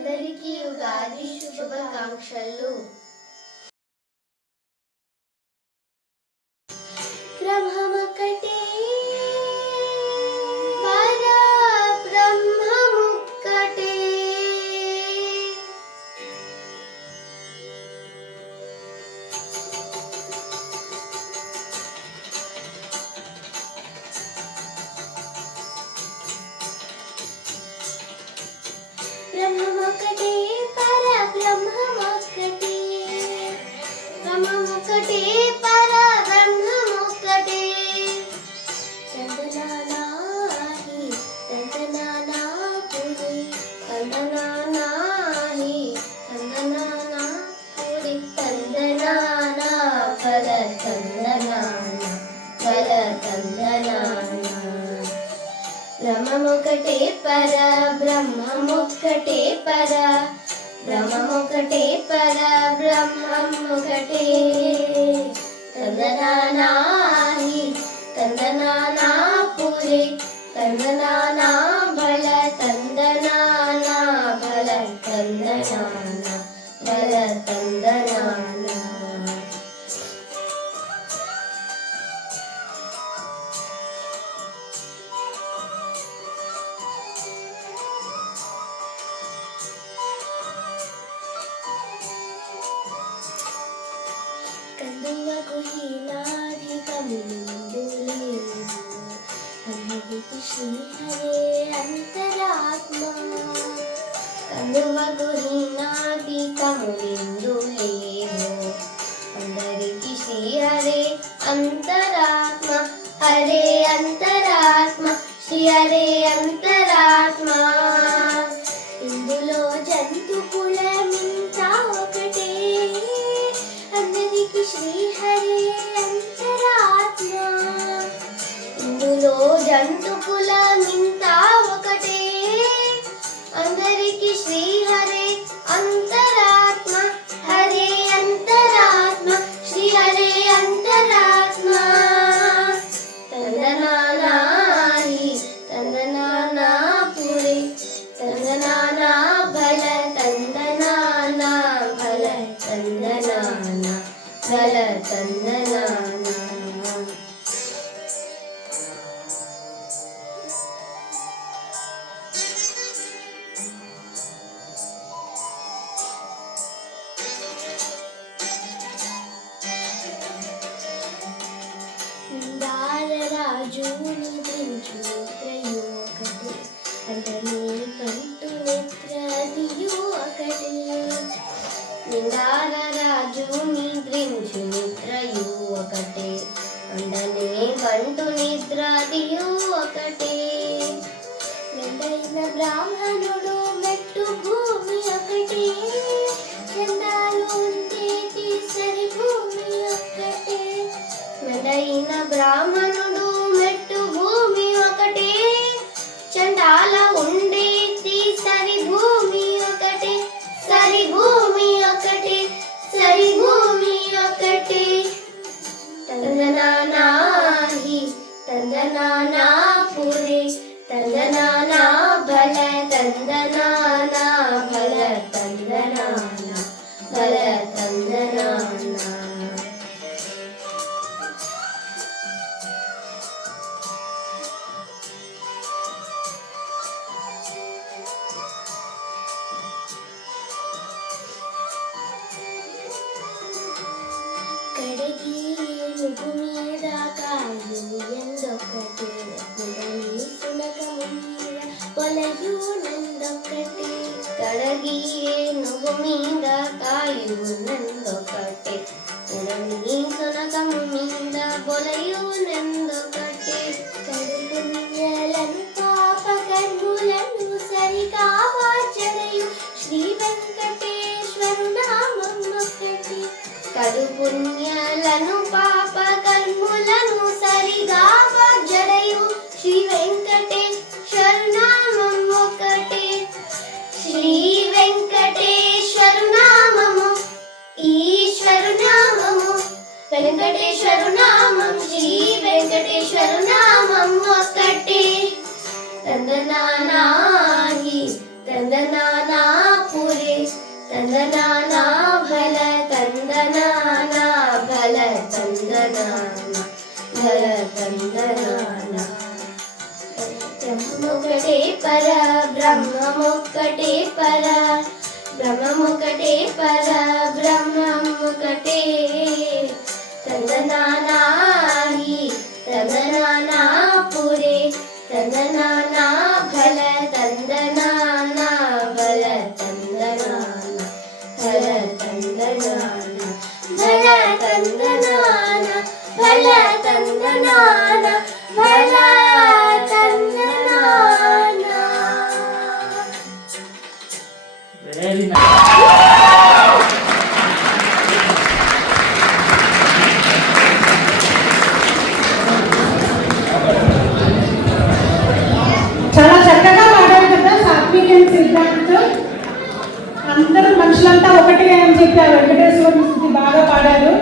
అందరికీ ఉగాది శుభాకాంక్షలు. బ్రహ్మమొక్కటే పరబ్రహ్మమొక్కటే. బ్రహ్మమొక్కటే పరబ్రహ్మమొక్కటే. బ్రహ్మమొక్కటే పరబ్రహ్మమొక్కటే. తందనానాహి తందనానా పురి తందనానాహి తందనానా పురి తందనానా ఫల తందనానా ఫల తందనానా. బ్రహ్మమొక్కటే పర బ్రహ్మమొక్కటే పర బ్రహ్మమొక్కటే పర బ్రహ్మమొక్కటే. తందనానాహి తందనానా పురే తందనానా బల తందనానా బల తందనానా బల తందనానా. కందువకు హీనాధికముందులేవు అందరికి శ్రీహరే అంతరాత్మ. కందువకు హీనాధికముందులేవు అందరికి శ్రీహరే అంతరాత్మ. హరే అంతరాత్మ శ్రీ హరే అంతరాత్మ. ఇందులో జంతు కులమింత ఒకటే అందరికి శ్రీహరే అంతరాత్మ. ఇందులో జంతు కులమింత ఒకటే అందరికి శ్రీహరే అంతరాత్మ. హరే అంతరాత్మ శ్రీ హరే అంతరాత్మ. తందనానాహి తందనానా పురే తందనానా బల తందనానా బల తందనానా బల తందనానా. నిందారరాజు నిద్రించు నిద్రయు ఒకటే అంటనే పంటు నిద్రదియు ఒకటే. నిందారరాజు నిద్రించు నిద్రయు ఒకటే అండనే పంటు నిద్రదియు ఒకటే. మెండైన బ్రాహ్మణుడు మెట్టు భూమి ఒకటే చందాలు ఉండేది సరి భూమి ఒకటే. మెండైన బ్రాహ్మణుడు మెట్టు భూమి ఒకటే చండాల ఉండేది సరి భూమి ఒకటే. సరి భూమి ఒకటే సరి భూమి ఒకటే. తందనానాహి తందనానా పురే తందనానా బల తందనానా బల తందనానా బల తందనానా. కడిగి నువ్వు మీద కాయు ఎందొక్కటే కుడని సునకము మీద పొలయు నందొక్కటే. కడగి నువ్వు మీద కాయు నందొక్కటే కుడని సునకము మీద పొలయు నందొక్కటే. కడుపుణ్యాలను పాప కర్ములను సరికావా జడయు శ్రీ వెంకటేశ్వరు నామం ఒక్కటే. కడుపుణ్యాలను పాప కర్ములను సరిగా జడయు శ్రీ వెంకటేశ్వరు నామం ఒకటే. శ్రీ వెంకటేశ్వరు నామము ఈశ్వరు నామము వెంకటేశ్వరు నామం శ్రీ వెంకటేశ్వరు నామం ఒకటే. తందనానాహి తందనానా ತಂದನಾನಾ ಭಲ ತಂದನಾನ ಭಲ ತಂದನಾನ ಭಲ ತಂದನಾನ ಬ್ರಹ್ಮಮುಕಟೇ ಪರ ಬ್ರಹ್ಮಮುಕಟೇ ಪರ ಬ್ರಹ್ಮಮುಕಟೇ ಪರ ಬ್ರಹ್ಮಮುಕಟೇ ತಂದನಾನಾ ಹಿ ತಂದನಾನಾ ಪುರೇ ತಂದನಾನಾ ಭಲ ತಂದನಾನ ಭಲ ತಂದನಾನ ಭಲ ತಂದನಾನ ಭಲ ತಂದನಾನ ಭಲ ತಂದನಾನ ಭಲ ತಂದನಾನ. Very nice. చాలా చక్కగా పాడారు కదా సాత్విక్ అండ్ సిద్ధాంత్. అందరూ మనుషులంతా ఒకటిగా అని చెప్పారు. వెంకటేశ్వర స్థుతి బాగా పాడారు.